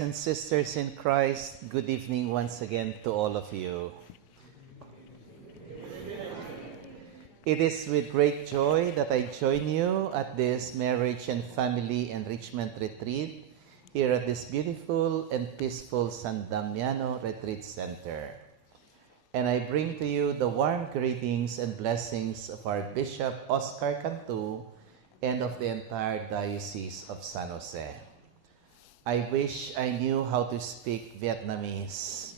And sisters in Christ, good evening once again to all of you. It is with great joy that I join you at this Marriage and Family Enrichment Retreat here at this beautiful and peaceful San Damiano Retreat Center. And I bring to you the warm greetings and blessings of our Bishop Oscar Cantu and of the entire Diocese of San Jose. I wish I knew how to speak Vietnamese.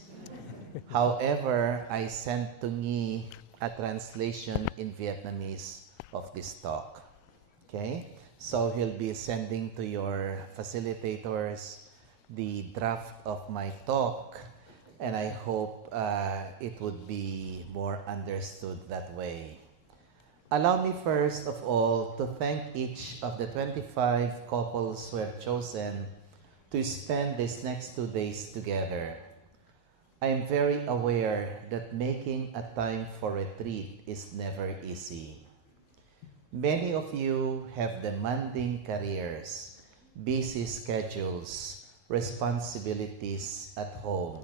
However, I sent to me a translation in Vietnamese of this talk. Okay? So he'll be sending to your facilitators the draft of my talk, and I hope it would be more understood that way. Allow me first of all to thank each of the 25 couples who have chosen to spend these next 2 days together. I am very aware that making a time for retreat is never easy. Many of you have demanding careers, busy schedules, responsibilities at home,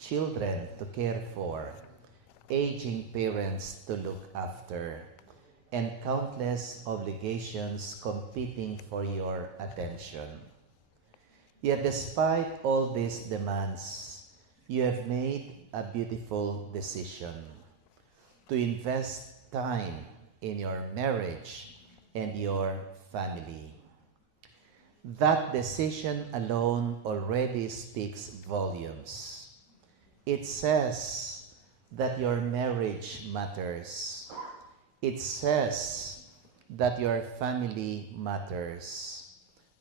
children to care for, aging parents to look after, and countless obligations competing for your attention. Yet despite all these demands, you have made a beautiful decision to invest time in your marriage and your family. That decision alone already speaks volumes. It says that your marriage matters. It says that your family matters.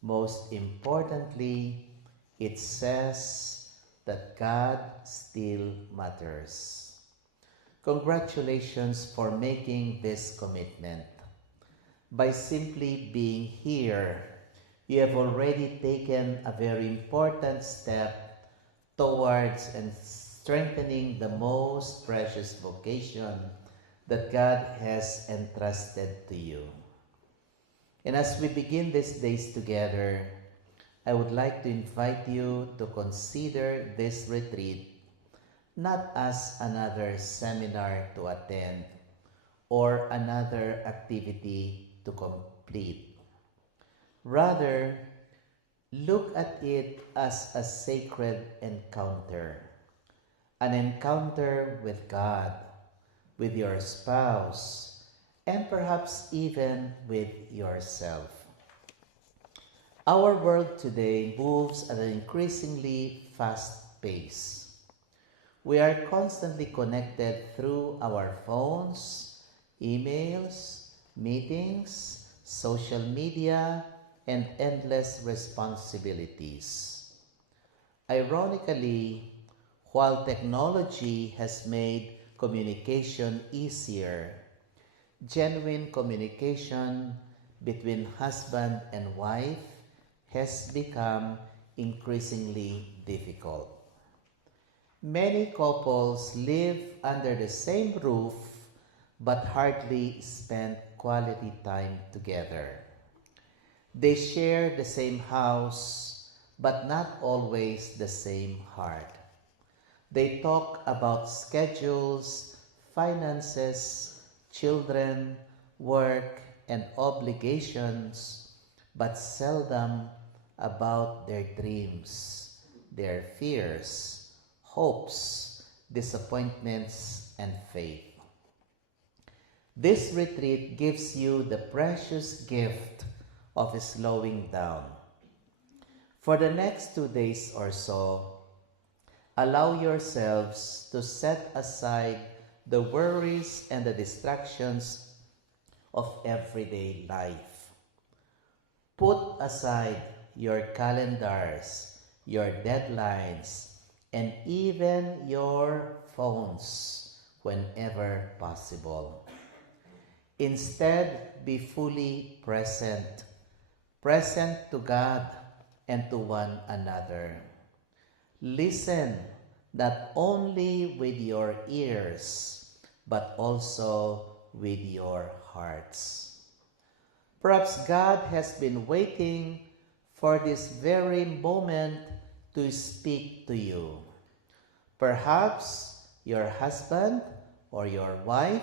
Most importantly, it says that God still matters. Congratulations for making this commitment. By simply being here, you have already taken a very important step towards and strengthening the most precious vocation that God has entrusted to you. And as we begin these days together, I would like to invite you to consider this retreat not as another seminar to attend or another activity to complete. Rather, look at it as a sacred encounter, an encounter with God, with your spouse, and perhaps even with yourself. Our world today moves at an increasingly fast pace. We are constantly connected through our phones, emails, meetings, social media, and endless responsibilities. Ironically, while technology has made communication easier, genuine communication between husband and wife has become increasingly difficult. Many couples live under the same roof but hardly spend quality time together. They share the same house but not always the same heart. They talk about schedules, finances, children, work, and obligations, but seldom about their dreams, their fears, hopes, disappointments, and faith. This retreat gives you the precious gift of slowing down. For the next 2 days or so, allow yourselves to set aside the worries and the distractions of everyday life. Put aside your calendars, your deadlines, and even your phones whenever possible. Instead, be fully present to God and to one another. Listen not only with your ears, but also with your hearts. Perhaps God has been waiting for this very moment to speak to you. Perhaps your husband or your wife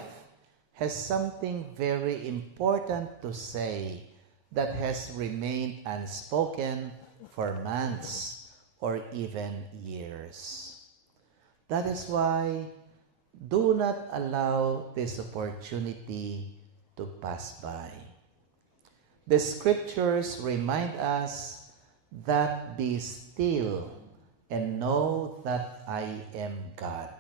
has something very important to say that has remained unspoken for months or even years. That is why do not allow this opportunity to pass by. The scriptures remind us that be still and know that I am God.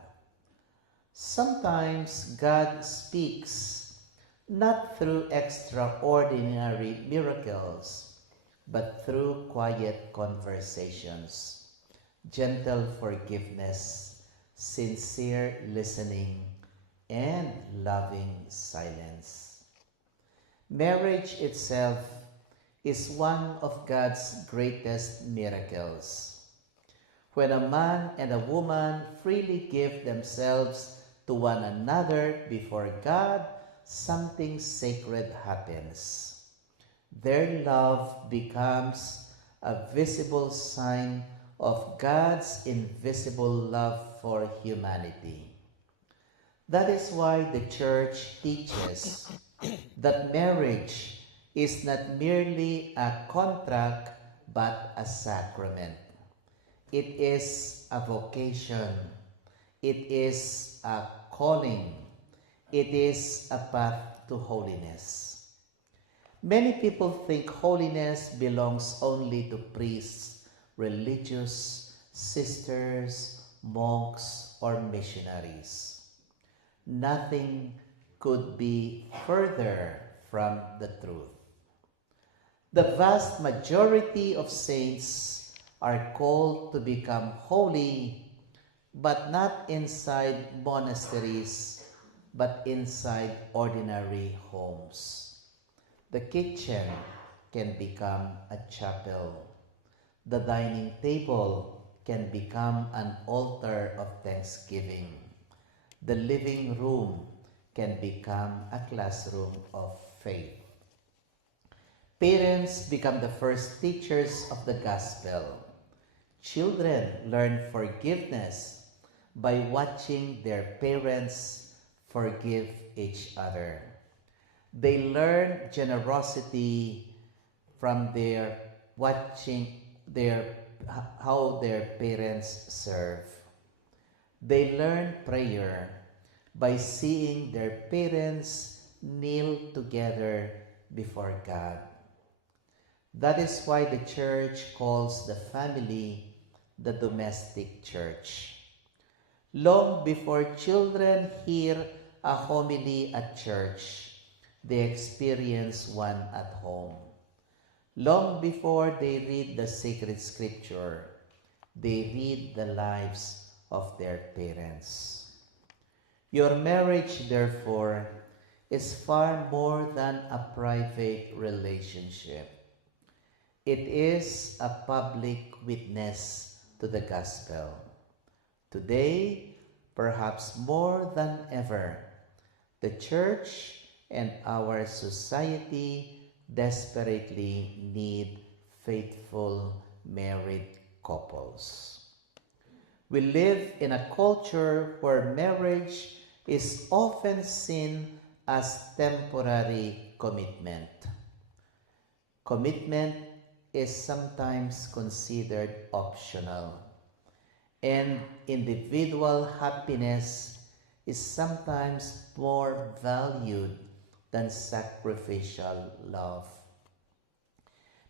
Sometimes God speaks not through extraordinary miracles, but through quiet conversations, gentle forgiveness, sincere listening, and loving silence. Marriage itself is one of God's greatest miracles. When a man and a woman freely give themselves to one another before God, something sacred happens. Their love becomes a visible sign of God's invisible love for humanity. That is why the Church teaches that marriage is not merely a contract but a sacrament. It is a vocation. It is a calling. It is a path to holiness. Many people think holiness belongs only to priests, religious, sisters, monks, or missionaries. Nothing could be further from the truth. The vast majority of saints are called to become holy, but not inside monasteries, but inside ordinary homes. The kitchen can become a chapel. The dining table can become an altar of thanksgiving. The living room can become a classroom of faith. Parents become the first teachers of the gospel. Children learn forgiveness by watching their parents forgive each other. They learn generosity from their watching how their parents serve. They learn prayer by seeing their parents kneel together before God. That is why the Church calls the family the domestic church. Long before children hear a homily at church, they experience one at home. Long before they read the sacred scripture, they read the lives of their parents. Your marriage, therefore, is far more than a private relationship. It is a public witness to the gospel. Today, perhaps more than ever, the Church and our society desperately need faithful married couples. We live in a culture where marriage is often seen as temporary commitment. Commitment is sometimes considered optional, and individual happiness is sometimes more valued than sacrificial love.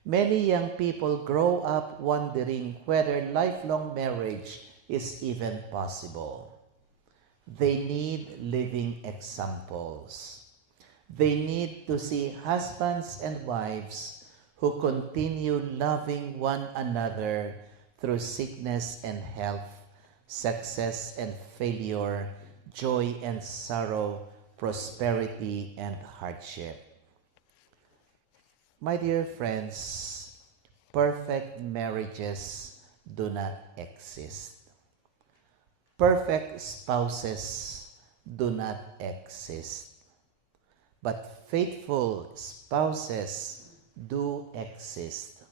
Many young people grow up wondering whether lifelong marriage is even possible. They need living examples. They need to see husbands and wives who continue loving one another through sickness and health, success and failure, joy and sorrow, prosperity and hardship. My dear friends, perfect marriages do not exist. Perfect spouses do not exist. But faithful spouses do exist.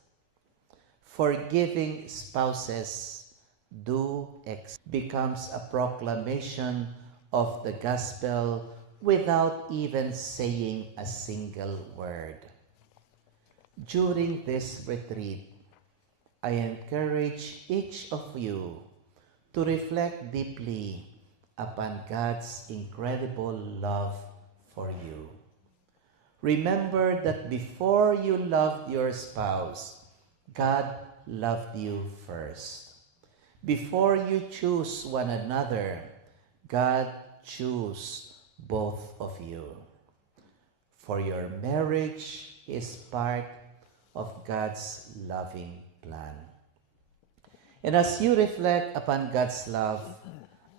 forgiving spouses do becomes a proclamation of the gospel without even saying a single word. During this retreat, I encourage each of you to reflect deeply upon God's incredible love for you. Remember that before you loved your spouse, God loved you first. Before you choose one another, God chose both of you. For your marriage is part of God's loving plan. And as you reflect upon God's love,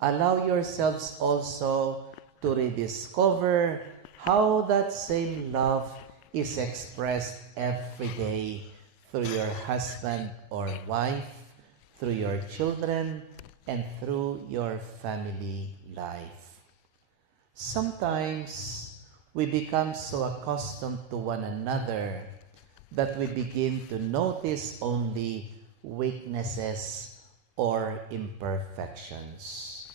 allow yourselves also to rediscover how that same love is expressed every day through your husband or wife, through your children, and through your family life. Sometimes we become so accustomed to one another that we begin to notice only weaknesses or imperfections.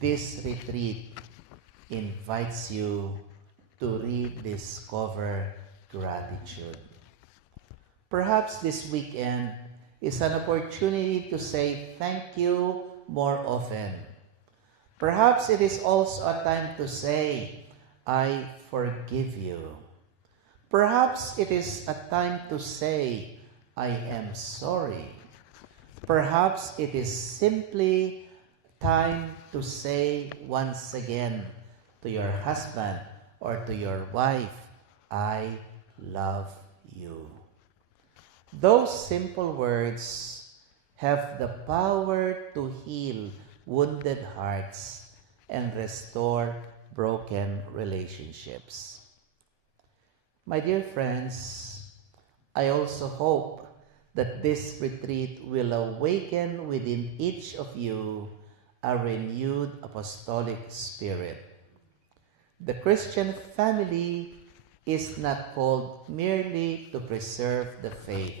This retreat invites you to rediscover gratitude. Perhaps this weekend is an opportunity to say thank you more often. Perhaps it is also a time to say, I forgive you. Perhaps it is a time to say, I am sorry. Perhaps it is simply time to say once again to your husband or to your wife, I love you. Those simple words have the power to heal wounded hearts and restore broken relationships. My dear friends, I also hope that this retreat will awaken within each of you a renewed apostolic spirit. The Christian family is not called merely to preserve the faith,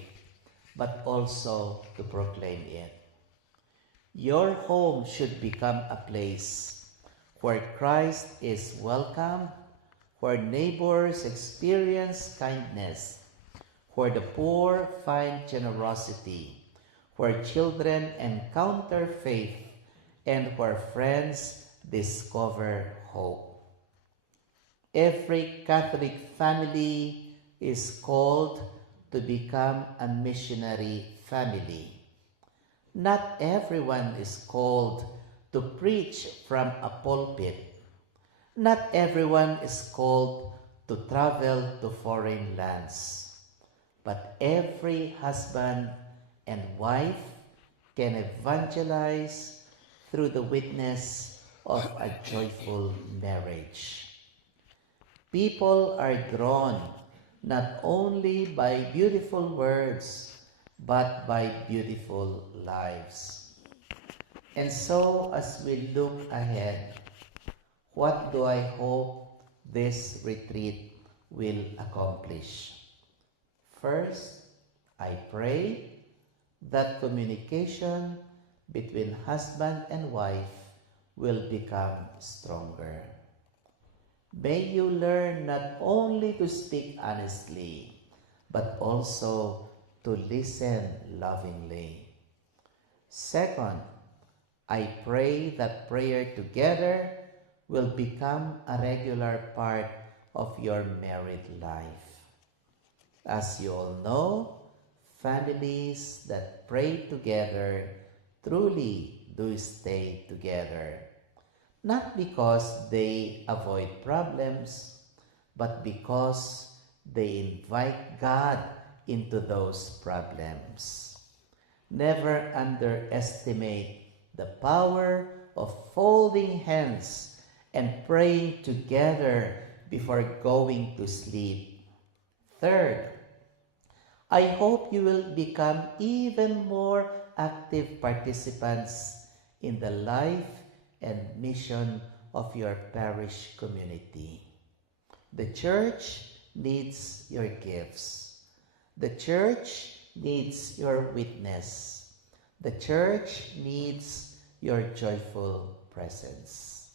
but also to proclaim it. Your home should become a place where Christ is welcomed, where neighbors experience kindness, where the poor find generosity, where children encounter faith, and where friends discover hope. Every Catholic family is called to become a missionary family. Not everyone is called to preach from a pulpit. Not everyone is called to travel to foreign lands. But every husband and wife can evangelize through the witness of a joyful marriage. People are drawn not only by beautiful words, but by beautiful lives. And so, as we look ahead, what do I hope this retreat will accomplish? First, I pray that communication between husband and wife will become stronger. May you learn not only to speak honestly, but also to listen lovingly. Second, I pray that prayer together will become a regular part of your married life. As you all know, families that pray together truly do stay together. Not because they avoid problems, but because they invite God into those problems. Never underestimate the power of folding hands and praying together before going to sleep. Third, I hope you will become even more active participants in the life and mission of your parish community. The church needs your gifts. The church needs your witness. The church needs your joyful presence.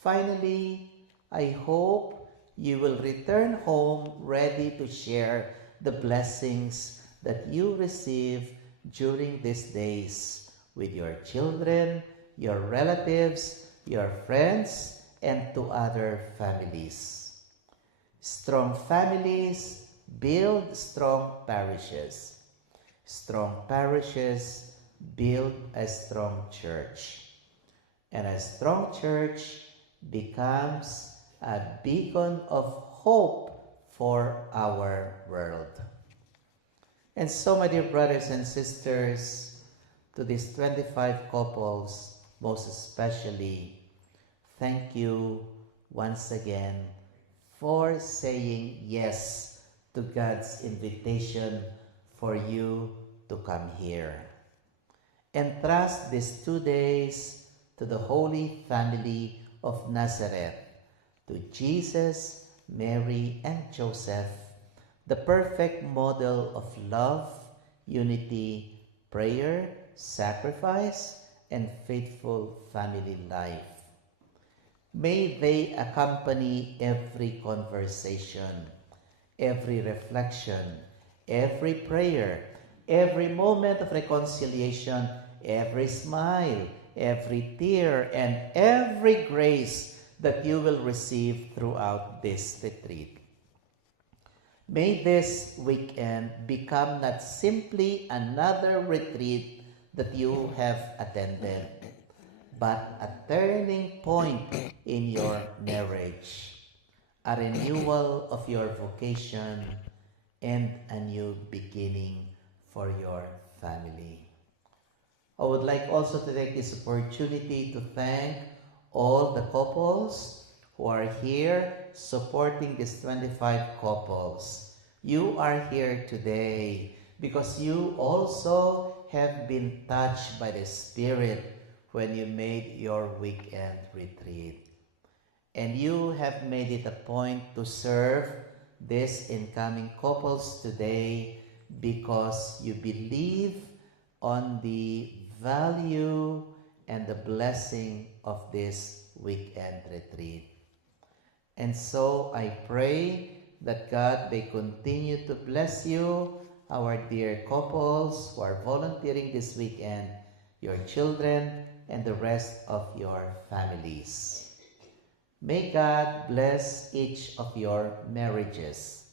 Finally, I hope you will return home ready to share the blessings that you receive during these days with your children, your relatives, your friends, and to other families. Strong families build strong parishes. Strong parishes build a strong church. And a strong church becomes a beacon of hope for our world. And so, my dear brothers and sisters, to these 25 couples, most especially, thank you once again for saying yes to God's invitation for you to come here. Entrust these 2 days to the Holy Family of Nazareth, to Jesus, Mary, and Joseph, the perfect model of love, unity, prayer, sacrifice, and faithful family life. May they accompany every conversation, every reflection, every prayer, every moment of reconciliation, every smile, every tear, and every grace that you will receive throughout this retreat. May this weekend become not simply another retreat that you have attended, but a turning point in your marriage, a renewal of your vocation, and a new beginning for your family. I would like also to take this opportunity to thank all the couples who are here supporting these 25 couples. You are here today because you also have been touched by the Spirit when you made your weekend retreat. And you have made it a point to serve these incoming couples today because you believe on the value and the blessing of this weekend retreat. And so I pray that God may continue to bless you, our dear couples who are volunteering this weekend, your children, and the rest of your families. May God bless each of your marriages.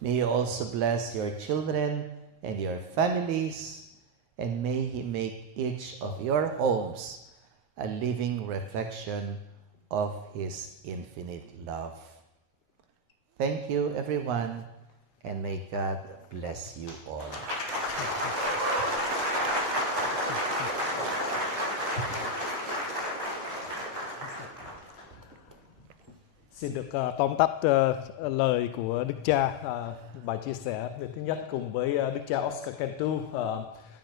May you also bless your children and your families, and may He make each of your homes a living reflection of His infinite love. Thank you, everyone, and may God bless you all. Xin được tóm tắt lời của Đức Cha, bài chia sẻ về thứ nhất cùng với Đức Cha Oscar Cantu,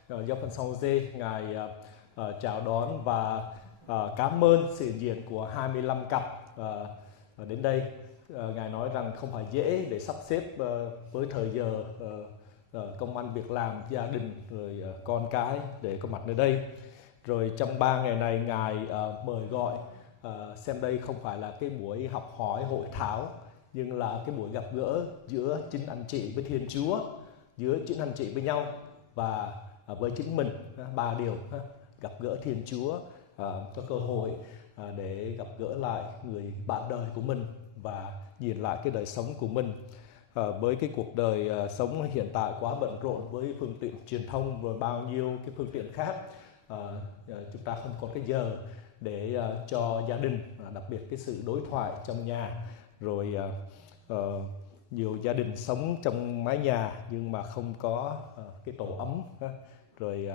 giáo phận San Jose. Ngài chào đón và cảm ơn sự hiện diện của 25 cặp đến đây. Ngài nói rằng không phải dễ để sắp xếp với thời giờ công ăn việc làm, gia đình, rồi con cái để có mặt nơi đây. Rồi trong 3 ngày này Ngài mời gọi xem đây không phải là cái buổi học hỏi hội thảo, nhưng là cái buổi gặp gỡ giữa chính anh chị với Thiên Chúa, giữa chính anh chị với nhau và với chính mình. 3 điều: gặp gỡ Thiên Chúa, có cơ hội để gặp gỡ lại người bạn đời của mình và nhìn lại cái đời sống của mình. Với cái cuộc đời sống hiện tại quá bận rộn với phương tiện truyền thông rồi bao nhiêu cái phương tiện khác, chúng ta không có cái giờ để cho gia đình, đặc biệt cái sự đối thoại trong nhà. Rồi nhiều gia đình sống trong mái nhà nhưng mà không có cái tổ ấm. Rồi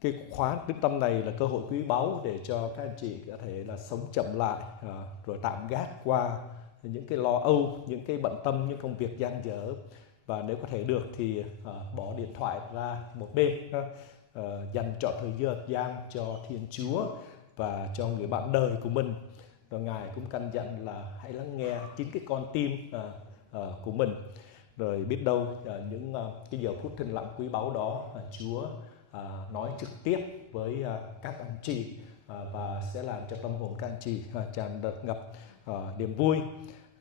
cái khóa đức tâm này là cơ hội quý báu để cho các anh chị có thể là sống chậm lại, rồi tạm gác qua những cái lo âu, những cái bận tâm, những công việc dang dở, và nếu có thể được thì bỏ điện thoại ra một bên, dành trọn thời gian cho Thiên Chúa và cho người bạn đời của mình. Và Ngài cũng căn dặn là hãy lắng nghe chính cái con tim của mình. Rồi biết đâu những cái giờ phút thinh lặng quý báu đó Chúa nói trực tiếp với các anh chị và sẽ làm cho tâm hồn các anh chị tràn ngập niềm vui.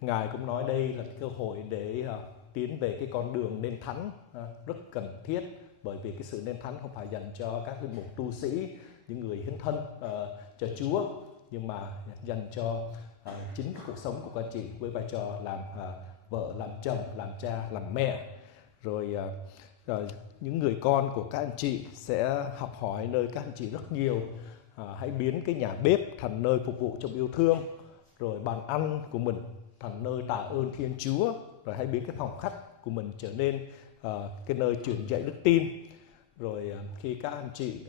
Ngài cũng nói đây là cơ hội để tiến về cái con đường nên thánh rất cần thiết, bởi vì cái sự nên thánh không phải dành cho các linh mục tu sĩ, những người hiến thân cho Chúa, nhưng mà dành cho chính cái cuộc sống của các anh chị với vai trò làm vợ, làm chồng, làm cha, làm mẹ. Rồi những người con của các anh chị sẽ học hỏi nơi các anh chị rất nhiều. Hãy biến cái nhà bếp thành nơi phục vụ trong yêu thương, rồi bàn ăn của mình thành nơi tạ ơn Thiên Chúa, rồi hãy biến cái phòng khách của mình trở nên cái nơi truyền dạy đức tin. Rồi khi các anh chị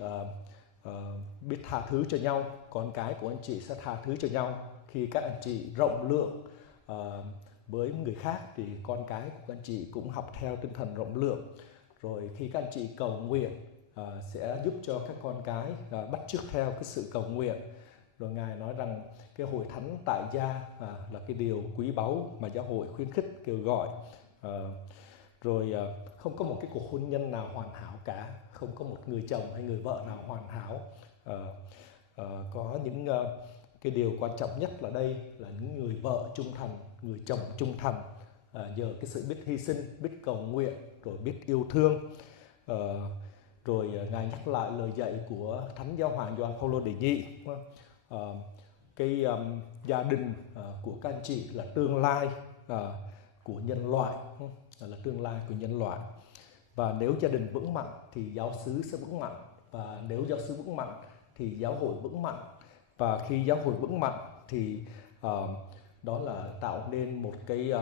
biết tha thứ cho nhau, con cái của anh chị sẽ tha thứ cho nhau. Khi các anh chị rộng lượng với người khác thì con cái của các anh chị cũng học theo tinh thần rộng lượng. Rồi khi các anh chị cầu nguyện sẽ giúp cho các con cái bắt chước theo cái sự cầu nguyện. Rồi Ngài nói rằng cái hội thánh tại gia là cái điều quý báu mà giáo hội khuyến khích, kêu gọi. Rồi không có một cái cuộc hôn nhân nào hoàn hảo cả, không có một người chồng hay người vợ nào hoàn hảo. Có những cái điều quan trọng nhất là đây là những người vợ trung thành, người chồng trung thành, nhờ cái sự biết hy sinh, biết cầu nguyện, rồi biết yêu thương. Rồi Ngài nhắc lại lời dạy của Thánh Giáo hoàng Gioan Phaolô đệ nhị, cái gia đình của các anh chị là tương lai của nhân loại, là tương lai của nhân loại. Và nếu gia đình vững mạnh thì giáo xứ sẽ vững mạnh, và nếu giáo xứ vững mạnh thì giáo hội vững mạnh, và khi giáo hội vững mạnh thì đó là tạo nên một cái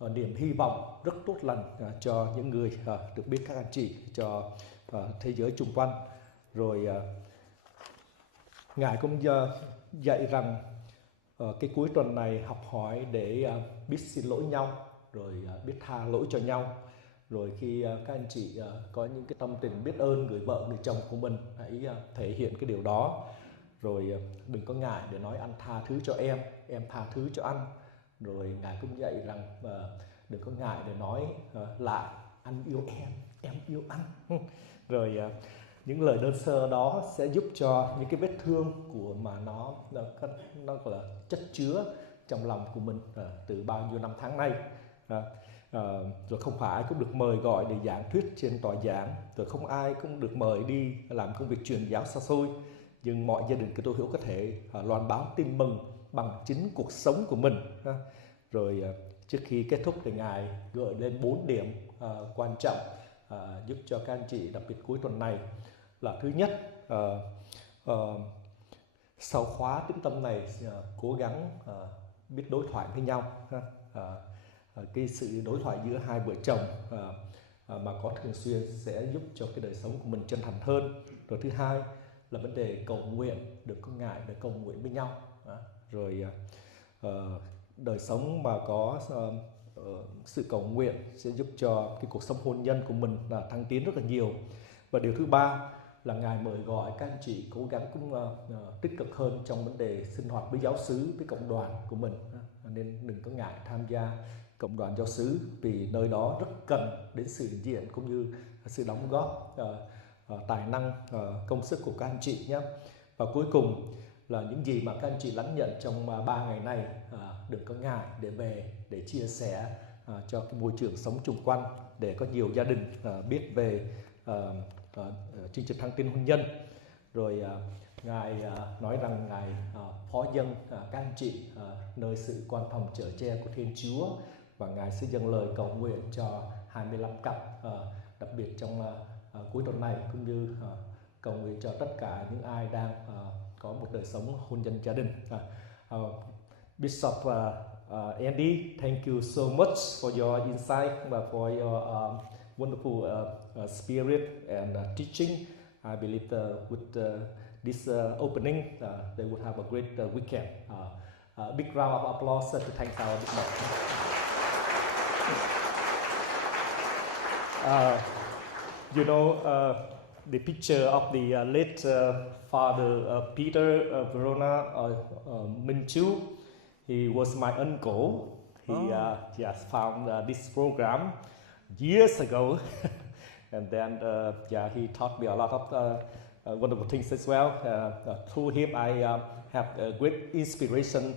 niềm hy vọng rất tốt lành cho những người được biết các anh chị, cho thế giới chung quanh. Rồi Ngài cũng dạy rằng cái cuối tuần này học hỏi để biết xin lỗi nhau, rồi biết tha lỗi cho nhau. Rồi khi các anh chị có những cái tâm tình biết ơn người vợ, người chồng của mình, hãy thể hiện cái điều đó. Rồi đừng có ngại để nói anh tha thứ cho em tha thứ cho anh. Rồi Ngài cũng dạy rằng đừng có ngại để nói lại anh yêu em yêu anh. Rồi những lời đơn sơ đó sẽ giúp cho những cái vết thương của mà nó gọi là chất chứa trong lòng của mình từ bao nhiêu năm tháng nay. Rồi không phải ai cũng được mời gọi để giảng thuyết trên tòa giảng, rồi không ai cũng được mời đi làm công việc truyền giáo xa xôi, nhưng mọi gia đình Kitô hữu có thể loan báo tin mừng bằng chính cuộc sống của mình. Rồi trước khi kết thúc thì Ngài gợi lên 4 điểm quan trọng giúp cho các anh chị, đặc biệt cuối tuần này. Là thứ nhất, sau khóa tĩnh tâm này cố gắng biết đối thoại với nhau. Cái sự đối thoại giữa hai vợ chồng mà có thường xuyên sẽ giúp cho cái đời sống của mình chân thành hơn. Rồi thứ hai là vấn đề cầu nguyện, đừng có ngại để cầu nguyện với nhau. Rồi đời sống mà có sự cầu nguyện sẽ giúp cho cái cuộc sống hôn nhân của mình thăng tiến rất là nhiều. Và điều thứ ba là Ngài mời gọi các anh chị cố gắng cũng tích cực hơn trong vấn đề sinh hoạt với giáo xứ, với cộng đoàn của mình. Nên đừng có ngại tham gia cộng đoàn giáo xứ, vì nơi đó rất cần đến sự hiện diện cũng như sự đóng góp tài năng, công sức của các anh chị nhé. Và cuối cùng là những gì mà các anh chị lãnh nhận trong 3 ngày này, đừng có ngại để về để chia sẻ cho cái môi trường sống chung quanh, để có nhiều gia đình biết về chương trình thăng tiến hôn nhân. Rồi Ngài nói rằng Ngài phó dâng các anh chị nơi sự quan phòng chở che của Thiên Chúa, và Ngài sẽ dâng lời cầu nguyện cho 25 cặp, đặc biệt trong cuối tuần này, cũng như cầu nguyện cho tất cả những ai đang có một đời sống hôn nhân gia đình. Bishop Andy, thank you so much for your insight, for your wonderful spirit and teaching. I believe with this opening, they would have a great weekend. Big round of applause to thank our bishop. You know, the picture of the late Father Peter Verona Minh Chu. He was my uncle. He just found this program years ago, and then he taught me a lot of wonderful things as well. Through him, I have a great inspiration.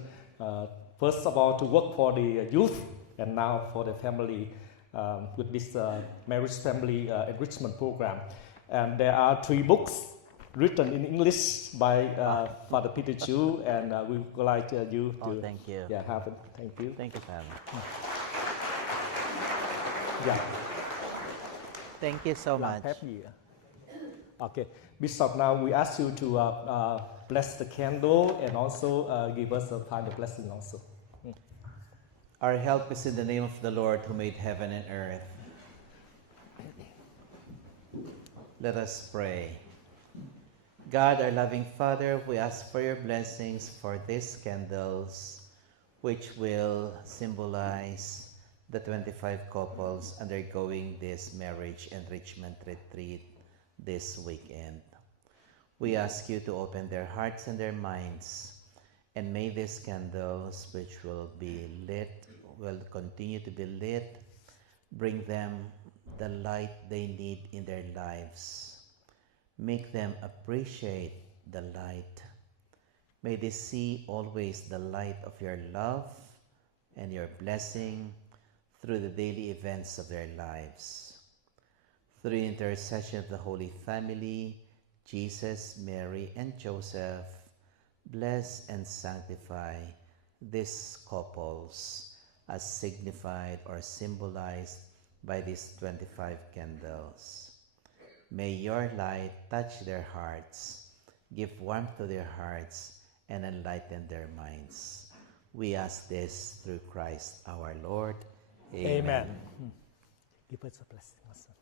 First of all, to work for the youth, and now for the family with this marriage family enrichment program. And there are 3 books written in English by Father Peter Chu, and we would like you to thank you. have it. Thank you. Thank you, Father. Yeah. Thank you so much. Happy. Okay, Bishop. Now we ask you to bless the candle and also give us a final blessing also. Our help is in the name of the Lord who made heaven and earth. Let us pray. God, our loving Father, we ask for your blessings for these candles, which will symbolize the 25 couples undergoing this marriage enrichment retreat this weekend. We ask you to open their hearts and their minds, and may these candles, which will continue to be lit, bring them the light they need in their lives. Make them appreciate the light. May they see always the light of your love and your blessing through the daily events of their lives. Through the intercession of the Holy Family, Jesus, Mary, and Joseph, bless and sanctify these couples as signified or symbolized by these 25 candles. May your light touch their hearts, give warmth to their hearts, and enlighten their minds. We ask this through Christ our Lord. Amen. Give us a blessing also.